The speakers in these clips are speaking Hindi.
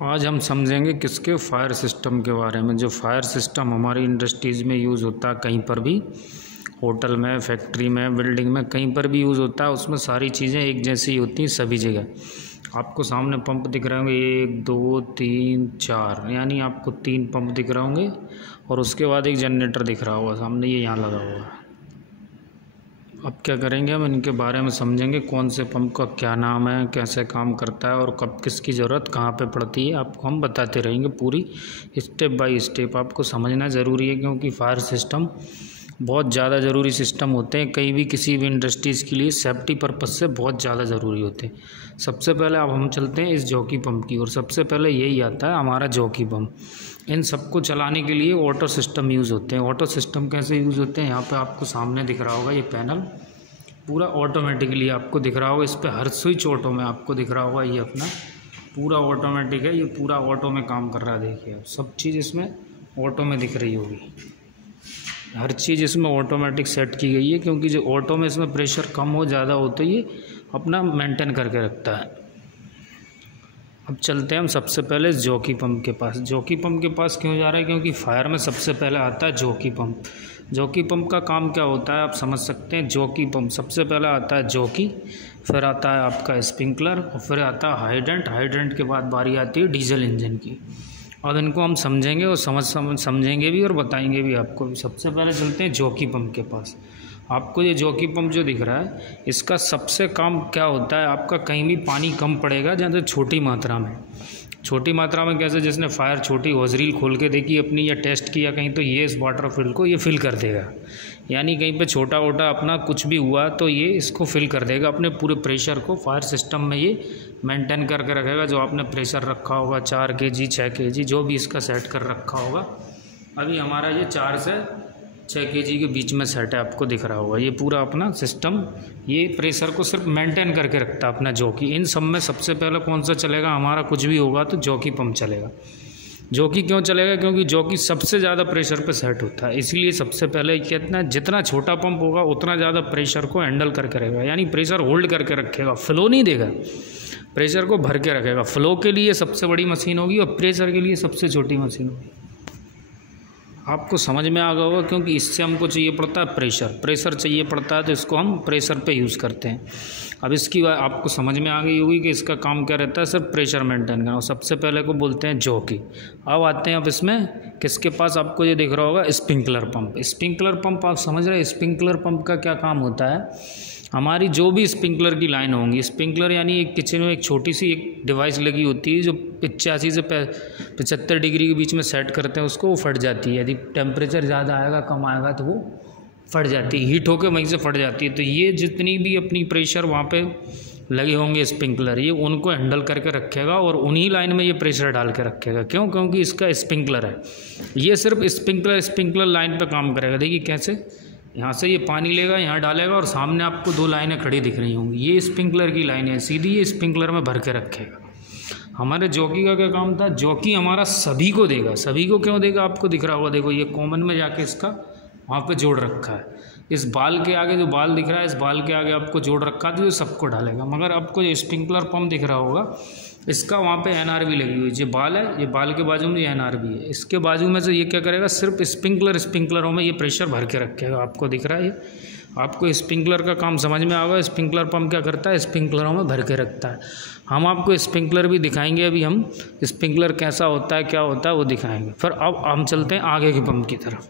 आज हम समझेंगे किसके फायर सिस्टम के बारे में। जो फायर सिस्टम हमारी इंडस्ट्रीज़ में यूज़ होता है, कहीं पर भी, होटल में, फैक्ट्री में, बिल्डिंग में, कहीं पर भी यूज़ होता है, उसमें सारी चीज़ें एक जैसी होती हैं सभी जगह। आपको सामने पंप दिख रहे होंगे, 1 2 3 4, यानी आपको 3 पंप दिख रहे होंगे और उसके बाद एक जनरेटर दिख रहा होगा सामने, ये यहाँ लगा हुआ है। अब क्या करेंगे, हम इनके बारे में समझेंगे, कौन से पंप का क्या नाम है, कैसे काम करता है और कब किसकी ज़रूरत कहाँ पे पड़ती है, आपको हम बताते रहेंगे। पूरी स्टेप बाय स्टेप आपको समझना ज़रूरी है, क्योंकि फायर सिस्टम बहुत ज़्यादा ज़रूरी सिस्टम होते हैं। कहीं भी किसी भी इंडस्ट्रीज़ के लिए सेफ्टी पर्पज़ से बहुत ज़्यादा ज़रूरी होते हैं। सबसे पहले अब हम चलते हैं इस जॉकी पंप की, और सबसे पहले यही आता है हमारा जॉकी पंप। इन सबको चलाने के लिए ऑटो सिस्टम यूज़ होते हैं। ऑटो सिस्टम कैसे यूज़ होते हैं, यहाँ पे आपको सामने दिख रहा होगा, ये पैनल पूरा ऑटोमेटिकली आपको दिख रहा होगा। इस पर हर स्विच ऑटो में आपको दिख रहा होगा, ये अपना पूरा ऑटोमेटिक है, ये पूरा ऑटो में काम कर रहा है। देखिए आप, सब चीज़ इसमें ऑटो में दिख रही होगी, हर चीज़ इसमें ऑटोमेटिक सेट की गई है, क्योंकि जो ऑटो में इसमें प्रेशर कम हो ज़्यादा हो तो ये अपना मेंटेन करके रखता है। अब चलते हैं हम सबसे पहले जॉकी पंप के पास। जॉकी पंप के पास क्यों जा रहे हैं, क्योंकि फायर में सबसे पहले आता है जॉकी पंप। जॉकी पंप का काम क्या होता है आप समझ सकते हैं। जॉकी पंप सबसे पहले आता है जॉकी, फिर आता है आपका स्प्रिंकलर और फिर आता है हाइड्रेंट। हाइड्रेंट के बाद बारी आती है डीजल इंजन की। अब इनको हम समझेंगे और समझेंगे भी और बताएंगे भी आपको। सबसे पहले चलते हैं जॉकी पंप के पास। आपको ये जॉकी पंप जो दिख रहा है, इसका सबसे काम क्या होता है, आपका कहीं भी पानी कम पड़ेगा, जैसे छोटी मात्रा में। छोटी मात्रा में कैसे, जिसने फायर छोटी हॉजरील खोल के देखी अपनी या टेस्ट किया कहीं, तो ये इस वाटर फिल को ये फिल कर देगा। यानी कहीं पे छोटा वोटा अपना कुछ भी हुआ तो ये इसको फिल कर देगा, अपने पूरे प्रेशर को फायर सिस्टम में ये मेंटेन करके रखेगा। जो आपने प्रेशर रखा होगा 4 kg 6 kg जो भी इसका सेट कर रखा होगा, अभी हमारा ये 4 से 6 kg के बीच में सेट है, आपको दिख रहा होगा। ये पूरा अपना सिस्टम ये प्रेशर को सिर्फ मेंटेन करके रखता है अपना जॉकी। इन सब में सबसे पहले कौन सा चलेगा, हमारा कुछ भी होगा तो जॉकी पंप चलेगा। जॉकी क्यों चलेगा, क्योंकि जॉकी सबसे ज़्यादा प्रेशर पे सेट होता है, इसलिए सबसे पहले कितना, जितना छोटा पंप होगा उतना ज़्यादा प्रेशर को हैंडल करके रहेगा, यानी प्रेशर होल्ड करके रखेगा, फ्लो नहीं देगा, प्रेशर को भर के रखेगा। फ्लो के लिए सबसे बड़ी मशीन होगी और प्रेशर के लिए सबसे छोटी मशीन होगी। आपको समझ में आ गया होगा, क्योंकि इससे हमको चाहिए पड़ता है प्रेशर चाहिए पड़ता है, तो इसको हम प्रेशर पे यूज़ करते हैं। अब इसकी बात आपको समझ में आ गई होगी कि इसका काम क्या रहता है, सिर्फ प्रेशर मेंटेन करना। सबसे पहले को बोलते हैं जॉकी। अब आते हैं अब इसमें किसके पास, आपको ये दिख रहा होगा स्प्रिंकलर पंप। स्प्रिंकलर पंप आप समझ रहे हैं, स्प्रिंकलर पंप का क्या काम होता है। हमारी जो भी स्प्रिंकलर की लाइन होंगी, स्प्रिंकलर यानी एक किचन में एक छोटी सी एक डिवाइस लगी होती है जो 85 से 75 डिग्री के बीच में सेट करते हैं उसको, वो फट जाती है। यदि टेम्परेचर ज़्यादा आएगा कम आएगा तो वो फट जाती है, हीट होकर वहीं से फट जाती है। तो ये जितनी भी अपनी प्रेशर वहाँ पे लगे होंगे स्प्रिंकलर, ये उनको हैंडल करके रखेगा और उन्हीं लाइन में ये प्रेशर डाल के रखेगा। क्यों, क्योंकि इसका स्प्रिंकलर है, ये सिर्फ स्प्रिंकलर लाइन पर काम करेगा। देखिए कैसे, यहाँ से ये पानी लेगा, यहाँ डालेगा और सामने आपको 2 लाइनें खड़ी दिख रही होंगी, ये स्प्रिंकलर की लाइन है, सीधी ये स्प्रिंकलर में भर के रखेगा। हमारे जॉकी का क्या काम था, जॉकी हमारा सभी को देगा। सभी को क्यों देगा, आपको दिख रहा होगा, देखो ये कॉमन में जाके इसका वहाँ पे जोड़ रखा है। इस बाल के आगे जो बाल दिख रहा है, इस बाल के आगे आपको जोड़ रखा है, तो ये सबको डालेगा। मगर आपको जो स्प्रिंकलर पंप दिख रहा होगा, इसका वहाँ पे NRV लगी हुई है। जो बाल है, ये बाल के बाजू में ये NRV है, इसके बाजू में से ये क्या करेगा, सिर्फ स्प्रिंकलरों में ये प्रेशर भर के रखेगा। आपको दिख रहा है ये, आपको स्प्रिंकलर का काम समझ में आ गया। स्प्रिंकलर पंप क्या करता है, स्प्रिंकलरों में भर के रखता है। हम आपको स्प्रिंकलर भी दिखाएंगे, अभी हम स्प्रिंकलर कैसा होता है क्या होता है वो दिखाएंगे। फिर अब हम चलते हैं आगे के पंप की तरफ।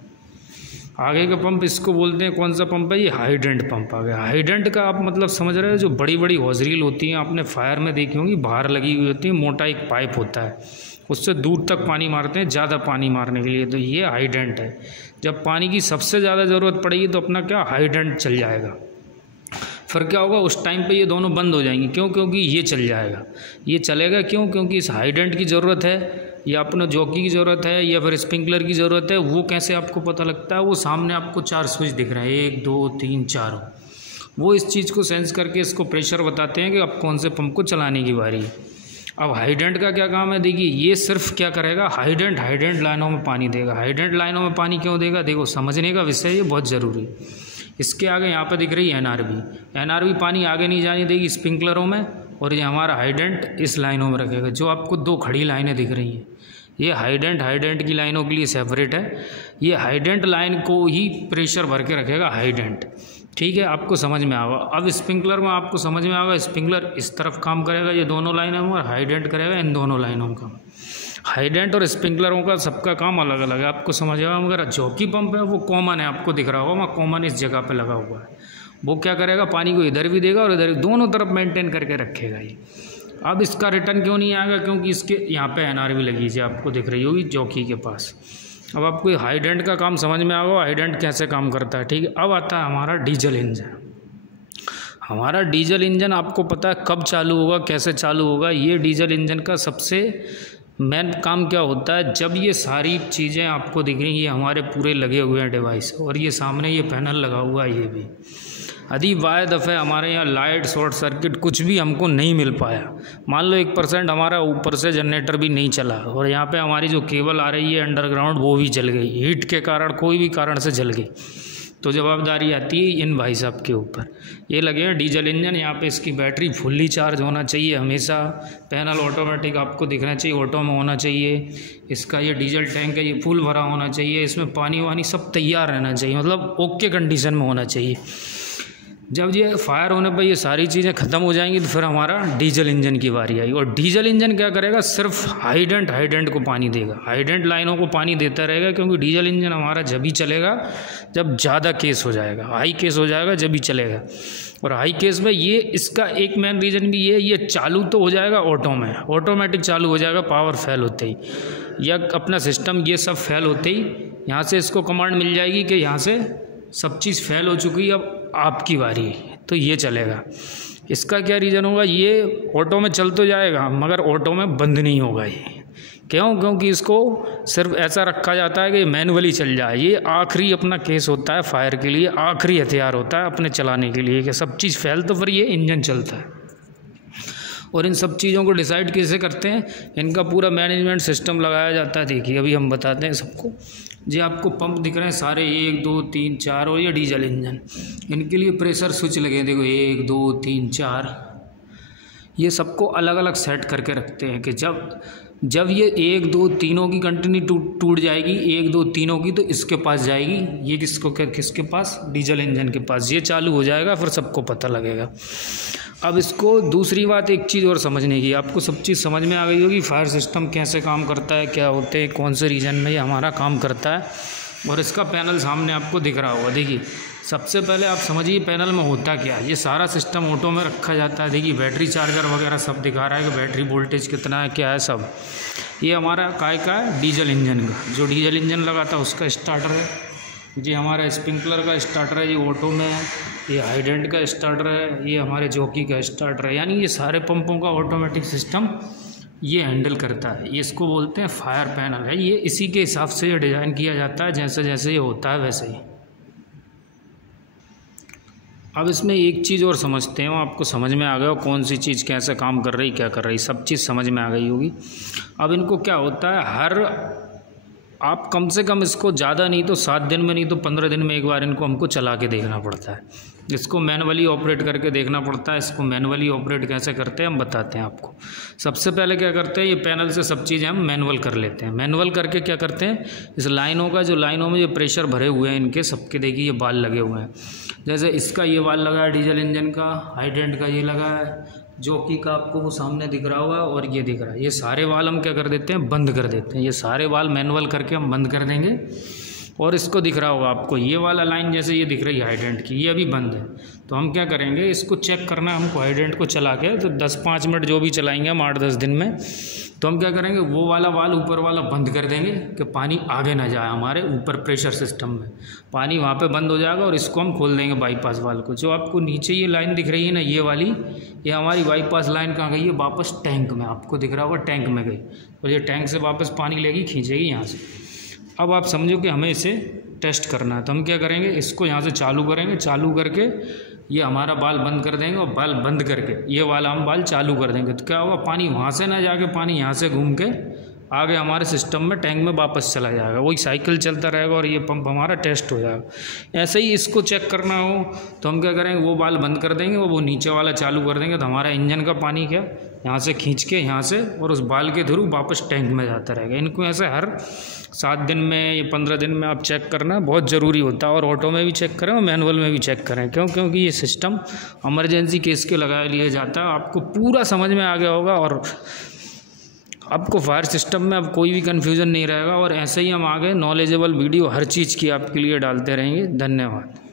आगे का पंप इसको बोलते हैं, कौन सा पंप है, ये हाइड्रेंट पंप आ गया। हाइड्रेंट का आप मतलब समझ रहे हो, जो बड़ी बड़ी हॉजरील होती हैं, आपने फायर में देखी होंगी, बाहर लगी हुई होती है, मोटा एक पाइप होता है, उससे दूर तक पानी मारते हैं, ज़्यादा पानी मारने के लिए, तो ये हाइड्रेंट है। जब पानी की सबसे ज़्यादा ज़रूरत पड़ेगी तो अपना क्या, हाइड्रेंट चल जाएगा। फिर क्या होगा, उस टाइम पे ये दोनों बंद हो जाएंगे। क्यों, क्योंकि ये चल जाएगा, ये चलेगा। क्यों, क्योंकि इस हाइड्रेंट की ज़रूरत है, या अपना जॉकी की ज़रूरत है, या फिर स्प्रिंकलर की ज़रूरत है। वो कैसे आपको पता लगता है, वो सामने आपको 4 स्विच दिख रहे हैं, 1 2 3 4, वो इस चीज़ को सेंस करके इसको प्रेशर बताते हैं कि अब कौन से पंप को चलाने की बारी है। अब हाइड्रेंट का क्या काम है, देखिए ये सिर्फ क्या करेगा, हाइड्रेंट लाइनों में पानी देगा। हाइड्रेंट लाइनों में पानी क्यों देगा, देखो समझने का विषय ये बहुत ज़रूरी है। इसके आगे यहाँ पर दिख रही है NRV पानी आगे नहीं जाने देगी स्प्रिंकलरों में, और ये हमारा हाइडेंट इस लाइनों में रखेगा। जो आपको 2 खड़ी लाइनें दिख रही हैं, ये हाइडेंट की लाइनों के लिए सेपरेट है। ये हाइडेंट लाइन को ही प्रेशर भर के रखेगा हाइडेंट। ठीक है, आपको समझ में आएगा। अब स्प्रिंकलर में आपको समझ में आएगा, स्प्रिंकलर इस तरफ काम करेगा ये दोनों लाइनों में, और हाइडेंट करेगा इन दोनों लाइनों का। हाइडेंट और स्प्रिंकलरों का सबका काम अलग अलग है, आपको समझ आएगा। मगर जॉकी पंप है वो कॉमन है, आपको दिख रहा होगा वहाँ कॉमन इस जगह पे लगा हुआ है। वो क्या करेगा, पानी को इधर भी देगा और इधर, दोनों तरफ मेंटेन करके रखेगा ये। अब इसका रिटर्न क्यों नहीं आएगा, क्योंकि इसके यहाँ पे एनआर भी लगी है, आपको दिख रही होगी जॉकी के पास। अब आपको हाइडेंट का काम समझ में आएगा, हाइडेंट कैसे काम करता है। ठीक है, अब आता है हमारा डीजल इंजन। हमारा डीजल इंजन आपको पता है कब चालू होगा, कैसे चालू होगा। ये डीजल इंजन का सबसे मेन काम क्या होता है, जब ये सारी चीज़ें आपको दिख रही हैं, ये हमारे पूरे लगे हुए हैं डिवाइस, और ये सामने ये पैनल लगा हुआ है, ये भी यदि वाय दफ़े हमारे यहाँ लाइट शॉर्ट सर्किट कुछ भी हमको नहीं मिल पाया, मान लो 1% हमारा ऊपर से जनरेटर भी नहीं चला, और यहाँ पे हमारी जो केबल आ रही है अंडरग्राउंड वो भी जल गई, हीट के कारण कोई भी कारण से जल गई, तो जवाबदारी आती है इन भाई साहब के ऊपर। ये लगे हैं डीजल इंजन, यहाँ पे इसकी बैटरी फुल्ली चार्ज होना चाहिए हमेशा। पैनल ऑटोमेटिक आपको दिखना चाहिए, ऑटो में होना चाहिए। इसका ये डीजल टैंक है ये फुल भरा होना चाहिए, इसमें पानी वानी सब तैयार रहना चाहिए, मतलब ओके कंडीशन में होना चाहिए। जब ये फायर होने पर ये सारी चीज़ें ख़त्म हो जाएंगी तो फिर हमारा डीजल इंजन की बारी आई। और डीजल इंजन क्या करेगा, सिर्फ हाइडेंट को पानी देगा, हाइडेंट लाइनों को पानी देता रहेगा, क्योंकि डीजल इंजन हमारा जब ही चलेगा जब ज़्यादा केस हो जाएगा, हाई केस हो जाएगा जब ही चलेगा। और हाई केस में ये इसका एक मेन रीज़न भी ये चालू तो हो जाएगा ऑटो में, ऑटोमेटिक चालू हो जाएगा पावर फेल होते ही, या अपना सिस्टम ये सब फेल होते ही यहाँ से इसको कमांड मिल जाएगी कि यहाँ से सब चीज़ फेल हो चुकी है, अब आपकी बारी है, तो ये चलेगा। इसका क्या रीज़न होगा, ये ऑटो में चल तो जाएगा मगर ऑटो में बंद नहीं होगा ये। क्यों, क्योंकि इसको सिर्फ ऐसा रखा जाता है कि मैनुअली चल जाए। ये आखिरी अपना केस होता है फायर के लिए, आखिरी हथियार होता है अपने चलाने के लिए, कि सब चीज़ फेल तो फिर ये इंजन चलता है। और इन सब चीज़ों को डिसाइड कैसे करते हैं, इनका पूरा मैनेजमेंट सिस्टम लगाया जाता है। देखिए अभी हम बताते हैं सबको। जी आपको पंप दिख रहे हैं सारे 1 2 3 4, और ये डीजल इंजन, इनके लिए प्रेशर स्विच लगे हैं, देखो 1 2 3 4, ये सबको अलग अलग सेट करके रखते हैं कि जब ये 1 2 तीनों की कंटिन्यू टूट जाएगी, 1 2 तीनों की, तो इसके पास जाएगी, ये किसके पास, डीजल इंजन के पास, ये चालू हो जाएगा, फिर सबको पता लगेगा। अब इसको दूसरी बात एक चीज़ और समझने की, आपको सब चीज़ समझ में आ गई होगी, फायर सिस्टम कैसे काम करता है, क्या होते हैं, कौन से रीजन में ये हमारा काम करता है, और इसका पैनल सामने आपको दिख रहा होगा। देखिए सबसे पहले आप समझिए पैनल में होता क्या है। ये सारा सिस्टम ऑटो में रखा जाता है। देखिए बैटरी चार्जर वगैरह सब दिखा रहा है कि बैटरी वोल्टेज कितना है, क्या है सब। ये हमारा काय का है, डीजल इंजन का, जो डीजल इंजन लगा था उसका स्टार्टर है। ये हमारा स्प्रिंकलर का स्टार्टर है, ये ऑटो में है। ये हाइडेंट का स्टार्टर है, ये हमारे जॉकी का स्टार्टर है। यानी ये सारे पंपों का ऑटोमेटिक सिस्टम ये हैंडल करता है। ये इसको बोलते हैं फायर पैनल है। ये इसी के हिसाब से ये डिज़ाइन किया जाता है, जैसे जैसे ये होता है वैसे ही। अब इसमें एक चीज़ और समझते हैं, आपको समझ में आ गया कौन सी चीज़ कैसे काम कर रही, क्या कर रही, सब चीज़ समझ में आ गई होगी। अब इनको क्या होता है, आप कम से कम इसको ज़्यादा नहीं तो 7 दिन में, नहीं तो 15 दिन में एक बार इनको हमको चला के देखना पड़ता है। इसको मैनुअली ऑपरेट करके देखना पड़ता है। इसको मैनुअली ऑपरेट कैसे करते हैं हम बताते हैं आपको। सबसे पहले क्या करते हैं, ये पैनल से सब चीज़ें हम मैनुअल कर लेते हैं। मैनुअल करके क्या करते हैं, इस लाइनों का, जो लाइनों में ये प्रेशर भरे हुए हैं इनके सबके, देखिए ये बाल लगे हुए हैं। जैसे इसका ये बाल लगा है डीजल इंजन का, हाइडेंट का ये लगा है, जॉकी का आपको वो सामने दिख रहा हुआ है, और ये दिख रहा है। ये सारे वाल हम क्या कर देते हैं, बंद कर देते हैं। ये सारे वाल मैनुअल करके हम बंद कर देंगे। और इसको दिख रहा होगा आपको ये वाला लाइन, जैसे ये दिख रही है हाइडेंट की, ये अभी बंद है। तो हम क्या करेंगे, इसको चेक करना है हमको हाइडेंट को चला के, तो 10-5 मिनट जो भी चलाएंगे हम 8-10 दिन में, तो हम क्या करेंगे, वो वाला वाल ऊपर वाला बंद कर देंगे कि पानी आगे ना जाए हमारे ऊपर प्रेशर सिस्टम में। पानी वहाँ पे बंद हो जाएगा, और इसको हम खोल देंगे बाईपास वाल को। जो आपको नीचे ये लाइन दिख रही है ना, ये वाली, ये हमारी बाईपास लाइन कहाँ गई है, वापस टैंक में। आपको दिख रहा होगा टैंक में गई, और ये टैंक से वापस पानी लेगी, खींचेगी यहाँ से। अब आप समझो कि हमें इसे टेस्ट करना है, तो हम क्या करेंगे, इसको यहाँ से चालू करेंगे। चालू करके ये हमारा बाल बंद कर देंगे, और बाल बंद करके ये वाला हम बाल चालू कर देंगे। तो क्या होगा, पानी वहाँ से ना जाके पानी यहाँ से घूम के आगे हमारे सिस्टम में टैंक में वापस चला जाएगा, वही साइकिल चलता रहेगा और ये पंप हमारा टेस्ट हो जाएगा। ऐसे ही इसको चेक करना हो तो हम क्या करेंगे, वो वाल्व बंद कर देंगे, वो नीचे वाला चालू कर देंगे, तो हमारा इंजन का पानी क्या यहाँ से खींच के यहाँ से और उस बाल के थ्रू वापस टैंक में जाता रहेगा। इनको ऐसे हर 7 दिन में या 15 दिन में आप चेक करना बहुत ज़रूरी होता है, और ऑटो में भी चेक करें और मैनुअल में भी चेक करें। क्योंकि ये सिस्टम इमरजेंसी केस के लगा लिया जाता है। आपको पूरा समझ में आ गया होगा और आपको फायर सिस्टम में अब कोई भी कन्फ्यूज़न नहीं रहेगा। और ऐसे ही हम आगे नॉलेजेबल वीडियो हर चीज़ की आपके लिए डालते रहेंगे। धन्यवाद।